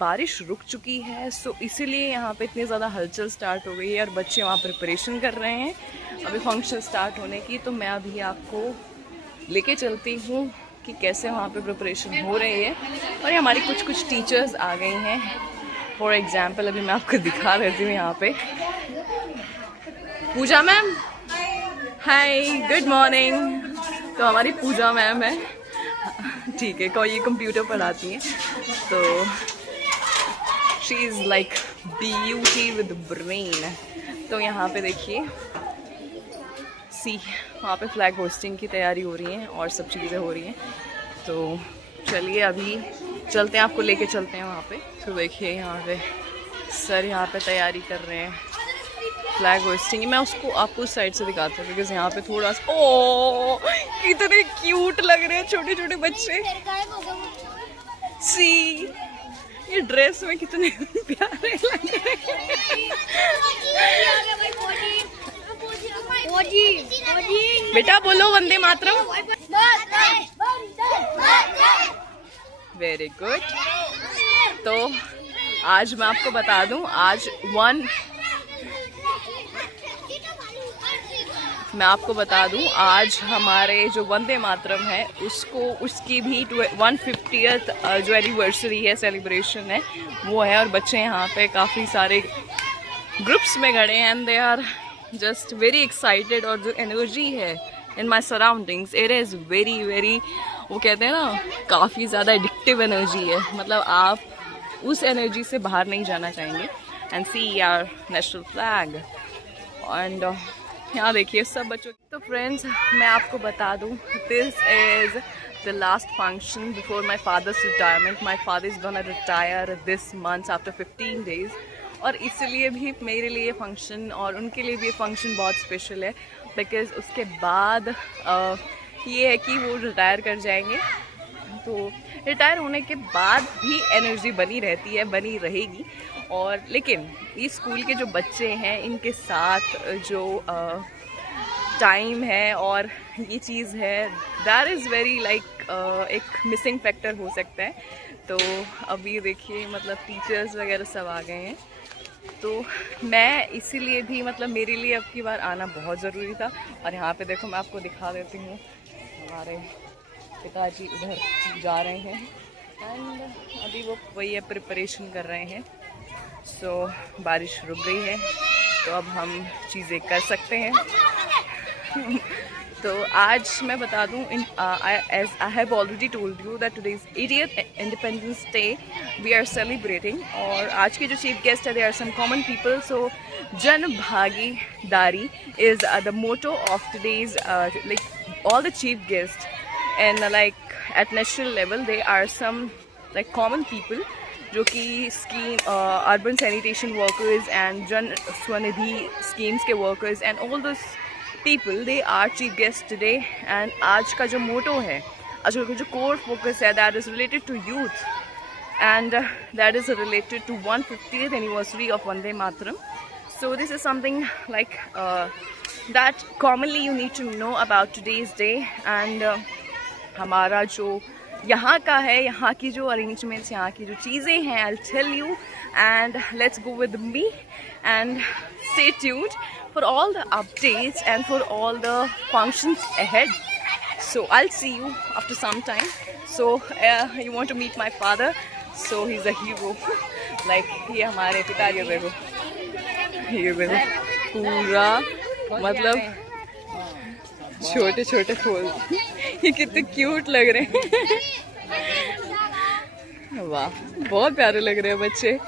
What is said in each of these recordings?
बारिश रुक चुकी है, सो इसीलिए यहाँ पे इतनी ज़्यादा हलचल स्टार्ट हो गई है और बच्चे वहाँ प्रिपरेशन कर रहे हैं अभी फंक्शन स्टार्ट होने की। तो मैं अभी आपको लेके चलती हूँ कि कैसे वहाँ पे प्रिपरेशन हो रही है। और हमारी कुछ टीचर्स आ गई हैं। फॉर एग्जाम्पल अभी मैं आपको दिखा देती हूँ यहाँ पे पूजा मैम। हाय, गुड मॉर्निंग। तो हमारी पूजा मैम है, ठीक है, कोई ये कंप्यूटर पढ़ाती हैं। तो she is like beauty with brain. तो यहाँ पे देखिए वहाँ पे फ्लैग होस्टिंग की तैयारी हो रही है और सब चीज़ें हो रही हैं। तो चलिए अभी चलते हैं, आपको लेके चलते हैं वहाँ पे। तो देखिए यहाँ पे सर यहाँ पे तैयारी कर रहे हैं फ्लैग होस्टिंग। मैं उसको आपको उस साइड से दिखाती हूँ बिकॉज यहाँ पे थोड़ा सा कितने क्यूट लग रहे हैं छोटे छोटे बच्चे। सी ये ड्रेस में कितने प्यारे लग रहे हैं। बेटा बोलो वंदे मातरम। Very good. तो आज मैं आपको बता दूं, आज हमारे जो वंदे मातरम है उसकी भी 150th जो एनिवर्सरी है, सेलिब्रेशन है वो है। और बच्चे यहाँ पे काफ़ी सारे ग्रुप्स में खड़े हैं and they are just very excited. और जो एनर्जी है in my surroundings, it is very very, वो कहते हैं ना, काफ़ी ज़्यादा एडिक्टिव एनर्जी है। मतलब आप उस एनर्जी से बाहर नहीं जाना चाहेंगे। And see our national flag. And यहाँ देखिए सब बच्चों। तो फ्रेंड्स मैं आपको बता दूँ, this is the last function before my father's retirement. My father is gonna retire this month after 15 days। और इसलिए भी मेरे लिए फंक्शन और उनके लिए भी फंक्शन बहुत स्पेशल है बिकॉज़ उसके बाद ये है कि वो रिटायर कर जाएंगे। तो रिटायर होने के बाद भी एनर्जी बनी रहती है, बनी रहेगी। और लेकिन ये स्कूल के जो बच्चे हैं इनके साथ जो टाइम है और ये चीज़ है, दैट इज़ वेरी लाइक एक मिसिंग फैक्टर हो सकता है। तो अभी देखिए मतलब टीचर्स वगैरह सब आ गए हैं। तो मैं इसीलिए भी मतलब मेरे लिए अब की बार आना बहुत ज़रूरी था। और यहाँ पे देखो मैं आपको दिखा देती हूँ, हमारे पिताजी उधर जा रहे हैं एंड अभी वो वही है प्रिपरेशन कर रहे हैं। सो बारिश रुक गई है तो अब हम चीज़ें कर सकते हैं। तो आज मैं बता दूं, as I have already told you that today is 80th Independence Day we are celebrating। और आज के जो चीफ गेस्ट है, there are some common people। So जन भागीदारी is the motto of today's like all the chief guests and like at national level there are some like common people जो कि scheme urban sanitation workers and जन Svanidhi schemes के workers and all those people, they are chief guests today। and आज का जो मोटो है, आज का जो कोर फोकस है, that is related to youth and that is related to 150th anniversary of Vande Mataram। So this is something like that commonly you need to know about today's day। and हमारा जो यहाँ का है, यहाँ की जो arrangements, यहाँ की जो चीज़ें हैं, I'll tell you and let's go with me and stay tuned for all the updates and for all the functions ahead। So I'll see you after some time। So you want to meet my father, so he's a hero like ये हमारे पिताजी देखो, ये देखो पूरा मतलब छोटे छोटे फूल ये कितने क्यूट लग रहे हैं। वाह, बहुत प्यारे लग रहे हैं बच्चे।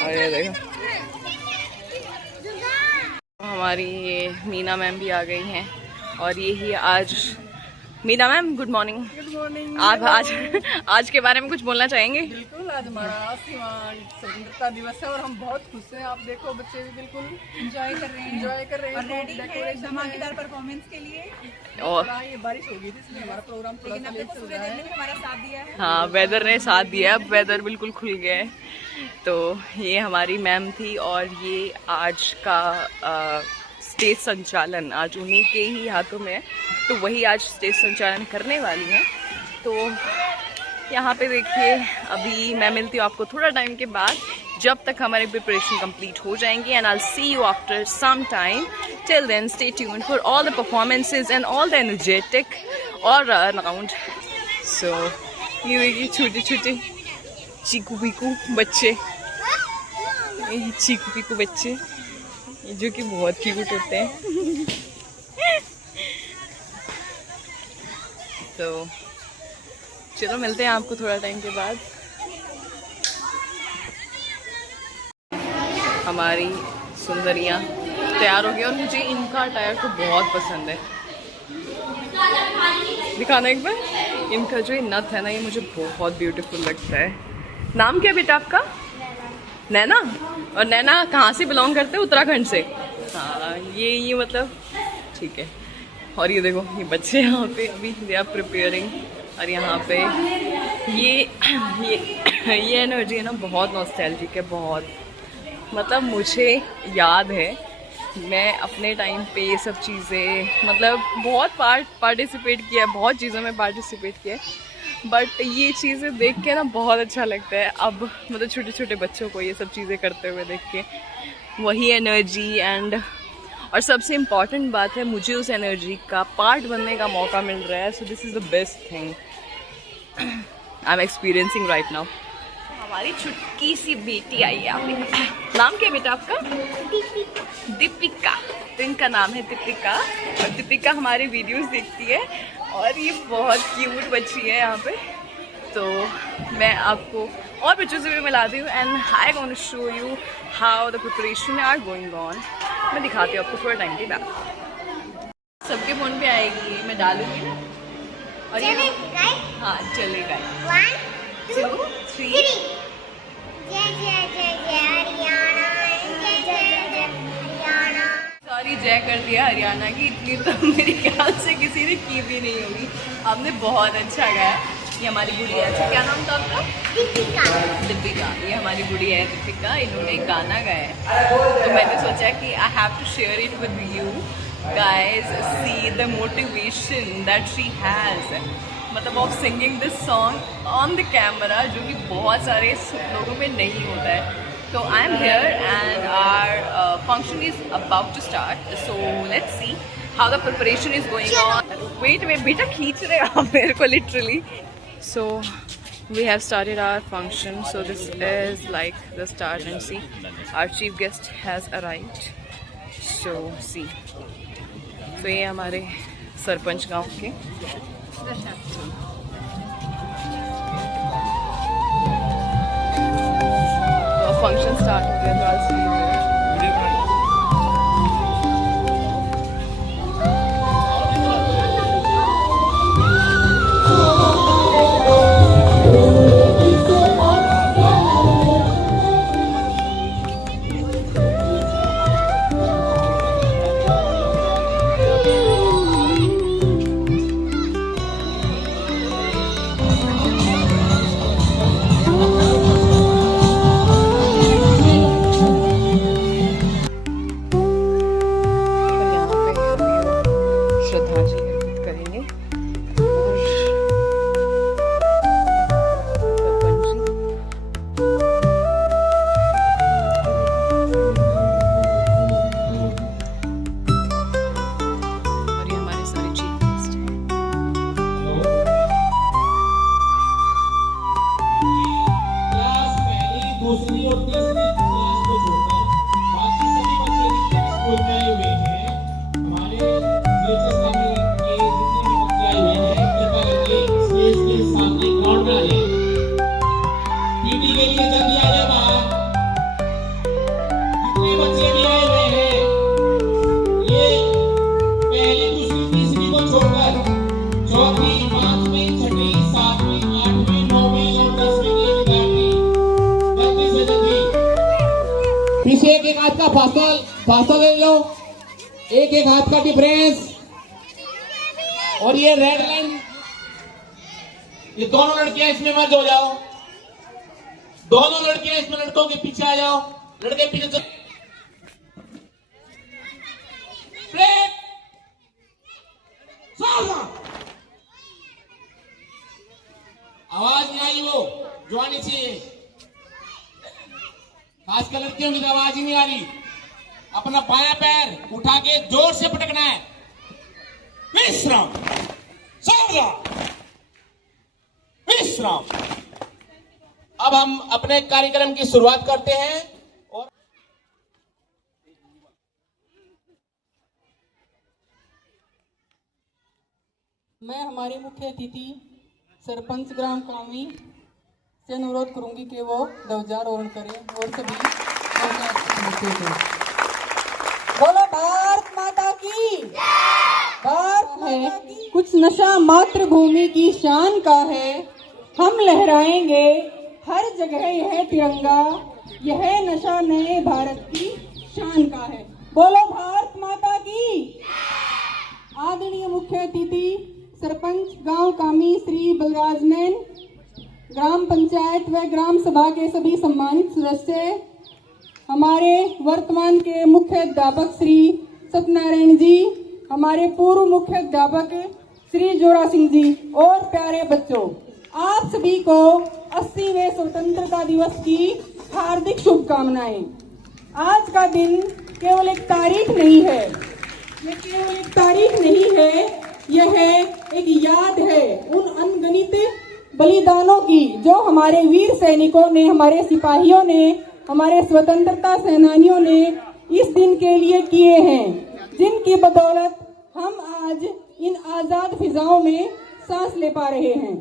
और ये देखो हमारी ये मीना मैम भी आ गई हैं। और ये ही आज Meena ma'am, good morning. Good morning. आप आज के बारे में कुछ बोलना चाहेंगे? बिल्कुल, आज हमारा स्वतंत्रता दिवस है और हम बहुत खुश हैं। आप देखो बच्चे भी बिल्कुल एंजॉय कर रहे हैं और रेडी है धमाकेदार परफॉर्मेंस के लिए। और ये बारिश हो गई थी इसलिए हमारा प्रोग्राम थोड़ा सा लेट चल रहा है। हमारा साथ दिया है। हाँ, वेदर ने साथ दिया, अब वेदर बिल्कुल खुल गया है। तो ये हमारी मैम थी और ये आज का स्टेज संचालन आज उन्हीं के ही हाथों में है। तो वही आज स्टेज संचालन करने वाली हैं। तो यहाँ पे देखिए अभी मैं मिलती हूँ आपको थोड़ा टाइम के बाद, जब तक हमारी प्रिपरेशन कंप्लीट हो जाएंगी, and I will see you after some time. Till then stay tuned for all the performances and all the energetic or around. So ये छोटे छोटे चीकू पीकू बच्चे, ये चीकू पीकू बच्चे जो कि बहुत क्यूट होते हैं. तो चलो मिलते हैं आपको थोड़ा टाइम के बाद. हमारी सुंदरियाँ तैयार हो गई और मुझे इनका अटायर तो बहुत पसंद है. दिखाना एक बार. इनका जो नथ है ना, ये मुझे बहुत ब्यूटीफुल लगता है. नाम क्या बेटा आपका? नैना. और नैना कहाँ से बिलोंग करते हैं? उत्तराखंड से. हाँ ये मतलब ठीक है. और ये देखो ये बच्चे यहाँ पे अभी दे आर प्रिपेयरिंग. और यहाँ पे ये एनर्जी है ना, बहुत नॉस्टैल्जिक है. बहुत मतलब मुझे याद है मैं अपने टाइम पे ये सब चीज़ें मतलब बहुत पार्टिसिपेट किया है, बहुत चीज़ों में पार्टिसिपेट किया है. बट ये चीज़ें देख के ना बहुत अच्छा लगता है अब, मतलब छोटे छोटे बच्चों को ये सब चीज़ें करते हुए देख के वही एनर्जी. एंड और सबसे इम्पॉर्टेंट बात है, मुझे उस एनर्जी का पार्ट बनने का मौका मिल रहा है. So this is the best thing I am experiencing right now. हमारी छुटकी सी बेटी आई है यहाँ पे. नाम क्या है बेटा आपका? दीपिका. तो इनका नाम है दीपिका. और दीपिका हमारे वीडियोस देखती है और ये बहुत क्यूट बच्ची है यहाँ पे. तो मैं आपको और बच्चों से भी मिलाती हूँ and I gonna show you how the preparation are going on. मैं दिखाती हूँ आपको थोड़ा टाइम के बाद. सबके फोन पे आएगी, मैं डालूंगी ना. और ये हाँ चलेगा. 1 2 3. सॉरी जय कर दिया हरियाणा की. इतनी तो मेरे ख्याल से किसी ने की भी नहीं होगी. आपने बहुत अच्छा गाया. ये हमारी गुड़िया है. क्या नाम था आपका? दीपिका. दीपिका. ये हमारी गुड़िया है दीपिका. इन्होंने एक गाना गाया है तो मैंने सोचा कि I have to share it with you guys. See the motivation that she has, मतलब of singing this song on the camera, जो कि बहुत सारे लोगों में नहीं होता है. तो I am here and our function is about to start. So let's see how the preparation is going on. Wait बेटा खींच रहे हो आप मेरे को literally. So we have started our function. So this is like the start, and see our chief guest has arrived. So see. So ये हमारे सरपंच गांव के. तो फंक्शन स्टार्ट हो गया. तो आज see you there. पीछे एक हाथ का फासला ले लो. एक हाथ का डिफरेंस. और ये रेड लाइन, ये दोनों लड़कियां इसमें मर्ज हो जाओ. दोनों लड़कियां इसमें लड़कों के पीछे आ जाओ. लड़के पीछे आवाज नहीं आई, वो जो आनी चाहिए। खासकर लड़कियों की तो आवाज ही नहीं आ रही। अपना बायां पैर उठा के जोर से पटकना है। विश्राम, सावधान, विश्राम। अब हम अपने कार्यक्रम की शुरुआत करते हैं। और मैं हमारे मुख्य अतिथि सरपंच ग्राम कामी से अनुरोध करूंगी कि वो ध्वजारोहण करें और सभी बोलो भारत माता की। भारत माता की। कुछ नशा मातृभूमि की शान का है, हम लहराएंगे हर जगह यह तिरंगा, यह नशा नए भारत की शान का है। बोलो भारत माता की। आदरणीय मुख्य अतिथि सरपंच गांव कामी श्री बलराज नैन, ग्राम पंचायत व ग्राम सभा के सभी सम्मानित सदस्य, हमारे वर्तमान के मुख्य अध्यापक श्री सत्यनारायण जी, हमारे पूर्व मुख्य अध्यापक श्री जोरा सिंह जी और प्यारे बच्चों, आप सभी को 80वें स्वतंत्रता दिवस की हार्दिक शुभकामनाएं। आज का दिन केवल एक तारीख नहीं है, यह केवल एक तारीख नहीं है, यह एक याद है उन अनगिनत बलिदानों की जो हमारे वीर सैनिकों ने, हमारे सिपाहियों ने, हमारे स्वतंत्रता सेनानियों ने इस दिन के लिए किए हैं, जिनकी बदौलत हम आज इन आजाद फिजाओं में सांस ले पा रहे हैं।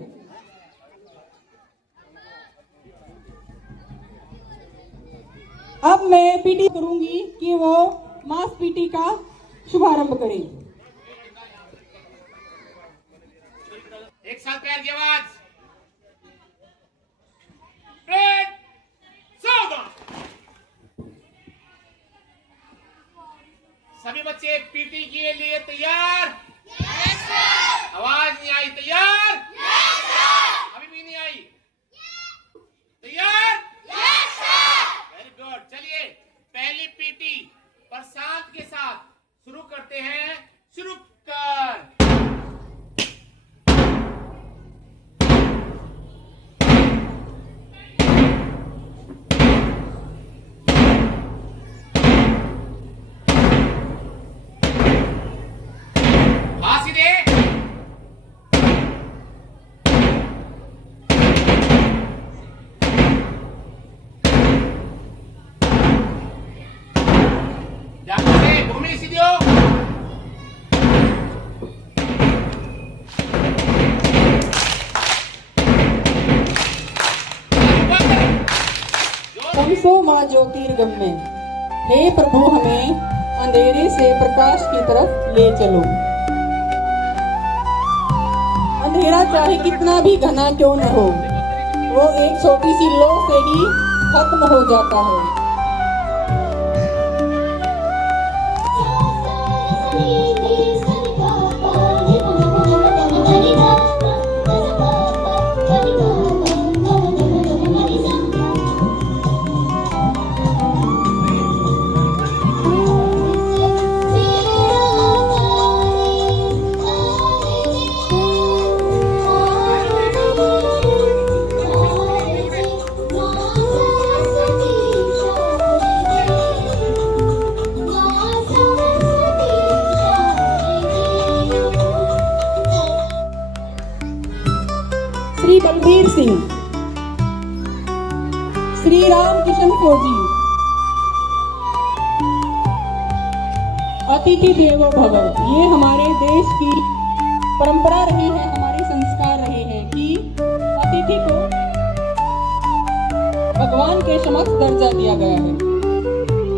अब मैं पीटी करूंगी कि वो मास पीटी का शुभारंभ करें। एक साथ पैर की आवाज। रेड, सावधान। सभी बच्चे पीटी के लिए तैयार? Yes sir. आवाज नहीं आई, तैयार? Yes sir. अभी भी नहीं आई, तैयार? Yes sir. Very good. चलिए पहली पीटी प्रशांत के साथ शुरू करते हैं। शुरू कर। तमसो मां ज्योतिर्गम्य, हे प्रभु हमें अंधेरे से प्रकाश की तरफ ले चलो। अंधेरा चाहे कितना भी घना क्यों न हो, वो एक छोटी सी लो से ही खत्म हो जाता है। श्री बलबीर सिंह, श्री राम किशन फौजी, अतिथि देवो भव। ये हमारे देश की परंपरा रही है, हमारे संस्कार रहे हैं कि अतिथि को भगवान के समक्ष दर्जा दिया गया है।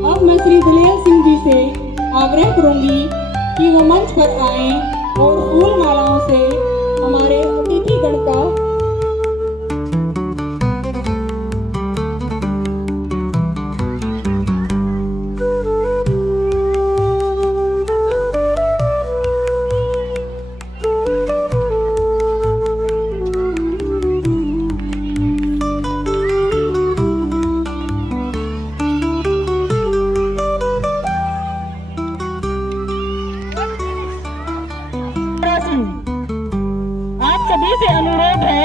अब मैं श्री दलेल सिंह जी से आग्रह करूंगी कि वो मंच पर आए और फूल मालाओं से हमारे अतिथि गण का सभी से अनुरोध है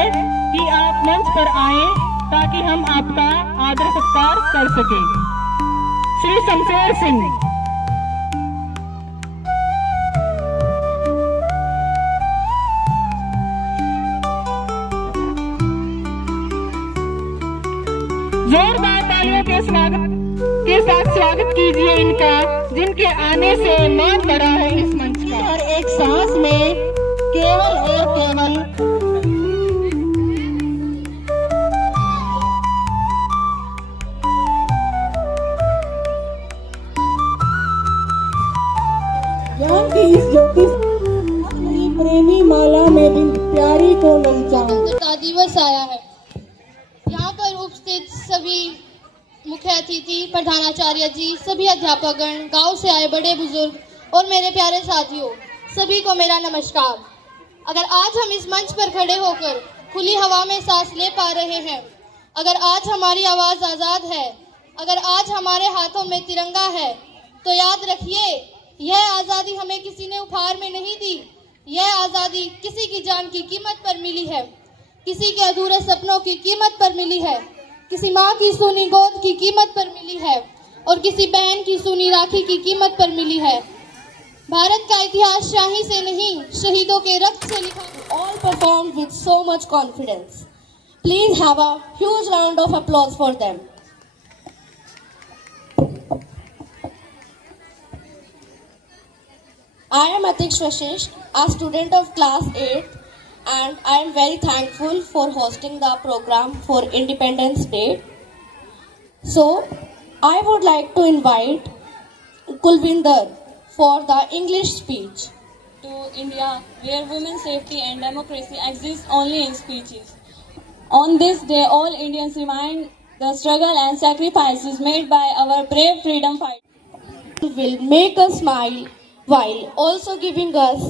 पर आएं ताकि हम आपका आदर सत्कार कर सकें। श्री शमशेर सिंह। जोरदार तालियों के साथ स्वागत कीजिए इनका, जिनके आने से मान बढ़ा है इस मंच का। हर एक सांस में केवल और केवल ज्ञान की इस ज्योति प्रेमी माला में बिन प्यारी को ललचाऊं। स्वतंत्रता दिवस आया है। यहाँ पर उपस्थित सभी मुख्य अतिथि, प्रधानाचार्य जी, सभी अध्यापकगण, गांव से आए बड़े बुजुर्ग और मेरे प्यारे साथियों, सभी को मेरा नमस्कार। अगर आज हम इस मंच पर खड़े होकर खुली हवा में सांस ले पा रहे हैं, अगर आज हमारी आवाज़ आज़ाद है, अगर आज हमारे हाथों में तिरंगा है, तो याद रखिए यह आज़ादी हमें किसी ने उपहार में नहीं दी। यह आज़ादी किसी की जान की कीमत पर मिली है, किसी के अधूरे सपनों की कीमत पर मिली है, किसी माँ की सूनी गोद की कीमत पर मिली है और किसी बहन की सूनी राखी की कीमत पर मिली है। भारत का इतिहास शाही से नहीं, शहीदों के रक्त से लिखा। All performed with so much confidence. Please have a huge round of applause for them. I am Atish Vashish, a student of class 8, and I am very thankful for hosting the program for Independence Day. So, I would like to invite Kulvinder for the English speech. To India, where women's safety and democracy exist only in speeches. On this day, all Indians remind the struggle and sacrifices made by our brave freedom fighters. Will make us smile while also giving us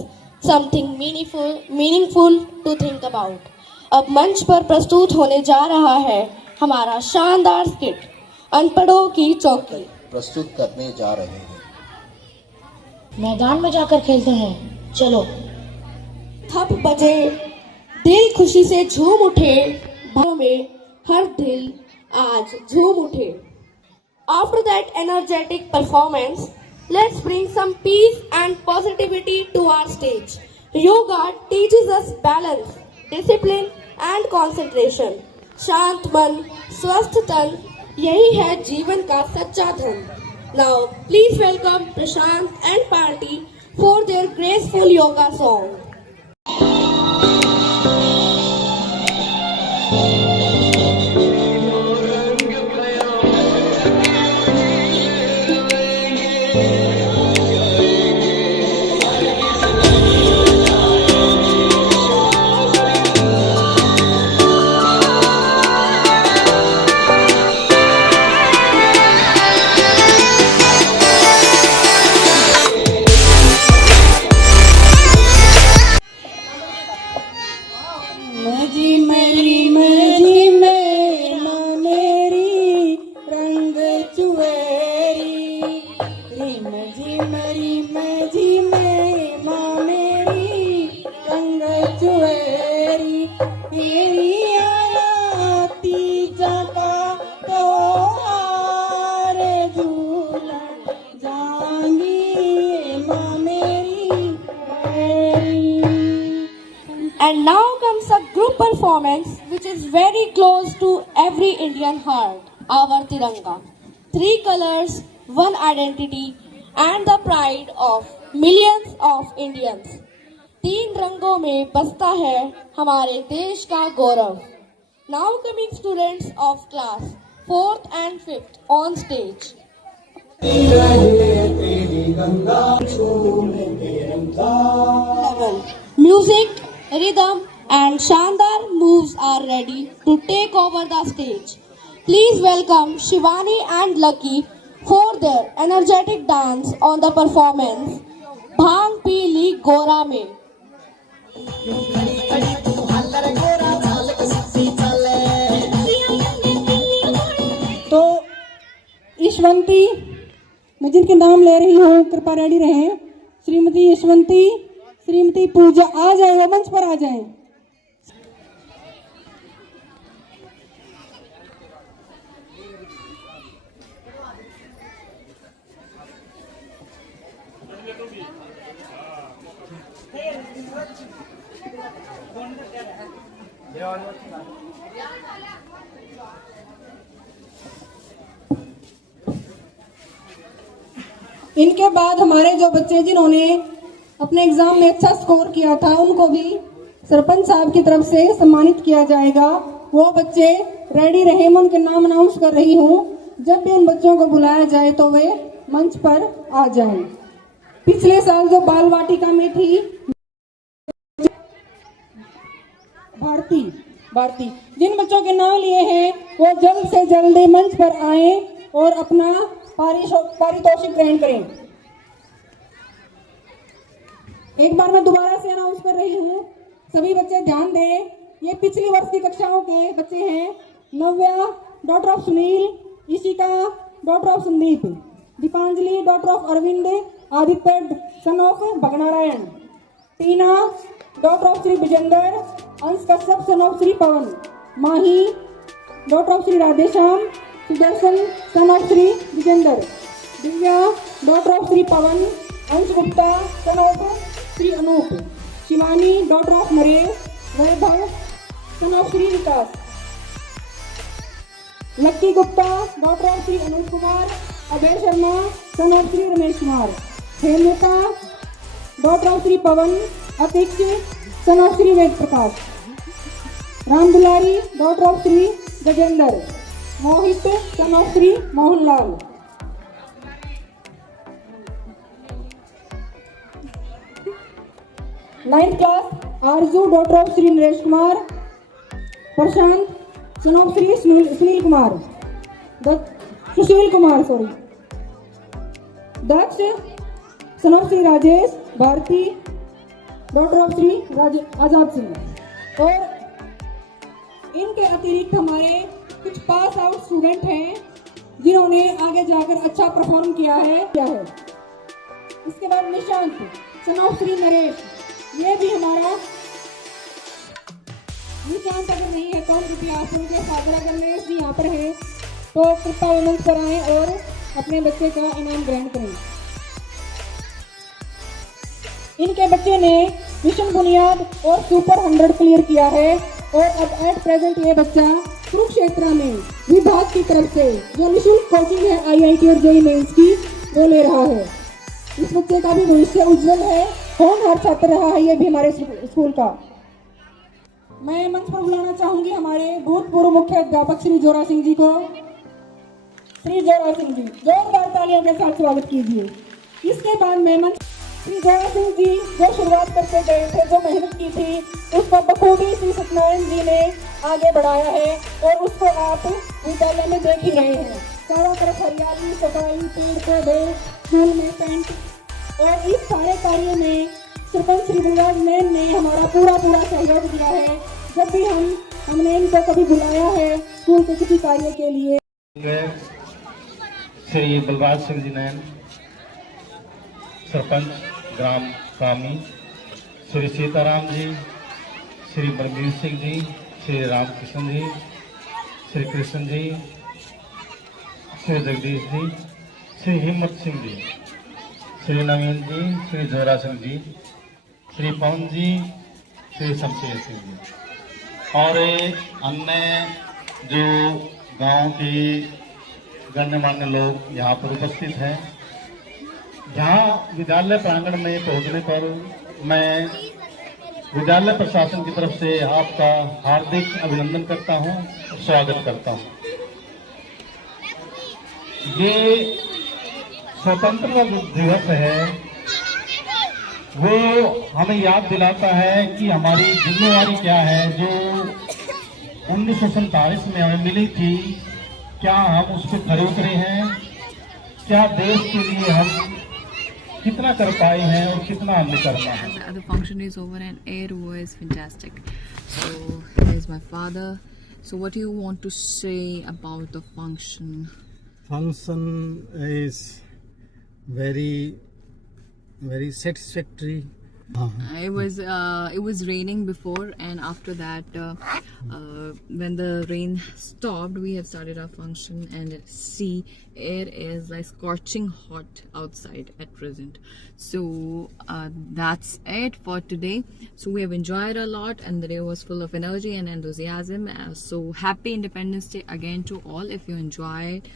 something meaningful to think about. अब मंच पर प्रस्तुत होने जा रहा है हमारा शानदार स्किट अनपढ़ों की चौकी प्रस्तुत करने जा रहे हैं। मैदान में जाकर खेलते हैं, चलो। थप बजे, दिल खुशी से झूम उठे, भाव में हर दिल आज झूम उठे। After that energetic performance, let's bring some peace and positivity to our stage. Yoga teaches us balance, discipline and concentration. शांत मन, स्वस्थ तन, यही है जीवन का सच्चा धन. Now, please welcome Prashant and Party for their graceful yoga song. And now comes a group performance which is very close to every Indian heart, our Tiranga. 3 colors, 1 identity and the pride of millions of Indians. 3 रंगों में बसता है हमारे देश का गौरव. Now coming students of class 4th and 5th on stage. Music, rhythm and Shandar moves are ready to take over the stage. Please welcome Shivani and Lucky for their energetic dance on the performance Bhang Pee Li Gora Mein. तो यशवंती, मैं जिनके नाम ले रही हूँ कृपया ready रहें। श्रीमती यशवंती, श्रीमती पूजा आ जाए, वो मंच पर आ जाए। इनके बाद हमारे जो बच्चे जिन्होंने अपने एग्जाम में अच्छा स्कोर किया था उनको भी सरपंच साहब की तरफ से सम्मानित किया जाएगा। वो बच्चे रेडी रहे, मैं उनके नाम अनाउंस कर रही हूँ। जब भी उन बच्चों को बुलाया जाए तो वे मंच पर आ जाएं। पिछले साल जो बाल वाटिका में थी भारती, जिन बच्चों के नाम लिए हैं वो जल्द से जल्द मंच पर आए और अपना पारितोषिक ग्रहण करें। एक बार मैं दोबारा से अनाउंस कर रही हूँ, सभी बच्चे ध्यान दें। ये पिछली वर्ष की कक्षाओं के बच्चे हैं। Navya daughter of Sunil, Ishika daughter of Sandeep, Deepanjali daughter of Arvind, Aditya son of Bhagnarayan, Tina daughter of Shri Vijender, Ansh Kashyap son of Shri Pawan, Mahi daughter of Shri Radheshyam, Sudarshan son of Shri Vijender, Divya daughter of Shri Pawan, Ansh Gupta son of Shri Anoop, Shivani daughter of Naresh, Vaibhav son of Shri Vikas, Lucky Gupta daughter of Shri Anoop Kumar, Abhay Sharma sun of Shri Ramesh Kumar, Hemlata daughter of Shri Pawan, Atiksh son of Shri Ved Prakash, Ram Dulari daughter of Shri Gajendra, Mohit son of Shri Mohanlal, ninth class Aarzoo daughter of Shri Naresh Kumar, Prashant son of Shri Sushil Kumar, Daksh son of Shri Rajesh, Bharti daughter of Shri Azad Singh. और इनके अतिरिक्त हमारे कुछ pass out student हैं जिन्होंने आगे जाकर अच्छा परफॉर्म किया है। इसके बाद निशांत सन ऑफ श्री नरेश, ये भी हमारा निशांत अगर नहीं है तो हम कृपया आप लोगों के फादर अगर नरेश जी यहाँ पर है तो कृपया मंच पर आए और अपने बच्चे का इनाम ग्रहण करें। इनके बच्चे ने मिशन बुनियाद और सुपर 100 क्लियर किया है और अब एट प्रेजेंट ये बच्चा कुरुक्षेत्र में विभाग की तरफ से जो निःशुल्क कोचिंग है IIT और JEE मेंस की वो ले रहा है। इस बच्चे का भी भविष्य उज्जवल है, होनहार छात्र रहा है ये भी हमारे स्कूल का। मैं मंच पर बुलाना चाहूंगी हमारे भूतपूर्व मुख्य अध्यापक श्री जोरा सिंह जी को। श्री जोरा सिंह जी जोरदार तालियों के साथ स्वागत कीजिए। इसके बाद मैं मंच श्री जोरा सिंह जी जो शुरुआत करके गए थे, जो मेहनत की थी, उसको बखूबी श्री सत्यनारायण जी ने आगे बढ़ाया है और उसको आप विद्यालय में देख ही रहे हैं। चारों तरफ हरियाली, सफाई, पेड़ पौधे, स्कूल में पेंट और इस सारे कार्य में सरपंच श्री बलराज मैन ने हमारा पूरा सहयोग दिया है। जब भी हमने इनको कभी बुलाया है स्कूल के किसी कार्य के लिए। श्री बलराज सिंह जी नैन, सरपंच ग्राम कामी, श्री सीताराम जी, श्री बलबीर सिंह जी, श्री रामकिशन जी, श्री कृष्ण जी, श्री जगदीश जी, श्री हिम्मत सिंह जी, श्री नवीन जी, श्री जोरा सिंह जी, श्री पवन जी, श्री शमशेर सिंह जी और अन्य जो गांव के गण्यमान्य लोग यहाँ पर उपस्थित हैं। यहाँ विद्यालय प्रांगण में पहुँचने पर मैं विद्यालय प्रशासन की तरफ से आपका हार्दिक अभिनंदन करता हूँ, स्वागत करता हूँ। ये स्वतंत्रता दिवस है, वो हमें याद दिलाता है कि हमारी जिम्मेवारी क्या है जो 1947 में हमें मिली थी, क्या हम उस पर खरे उतरे हैं, क्या देश के लिए हम कितना कर पाए हैं और कितना हमने करना है। The function is over and it was fantastic. So here is my father. So what do you want to say about the function? Function is very satisfactory It was raining before, and after that, when the rain stopped, we have started our function. And see, air is like scorching hot outside at present. So that's it for today. So we have enjoyed a lot, and the day was full of energy and enthusiasm. So happy Independence Day again to all. If you enjoyed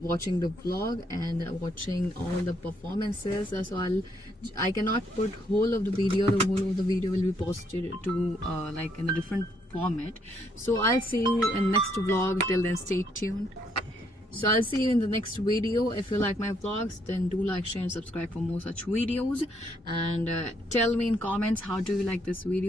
watching the vlog and watching all the performances, so I cannot put whole of the video. The whole of the video will be posted to like in a different format. So I'll see you in next vlog. Till then, stay tuned. So I'll see you in the next video. If you like my vlogs, then do like, share and subscribe for more such videos. And tell me in comments, how do you like this video?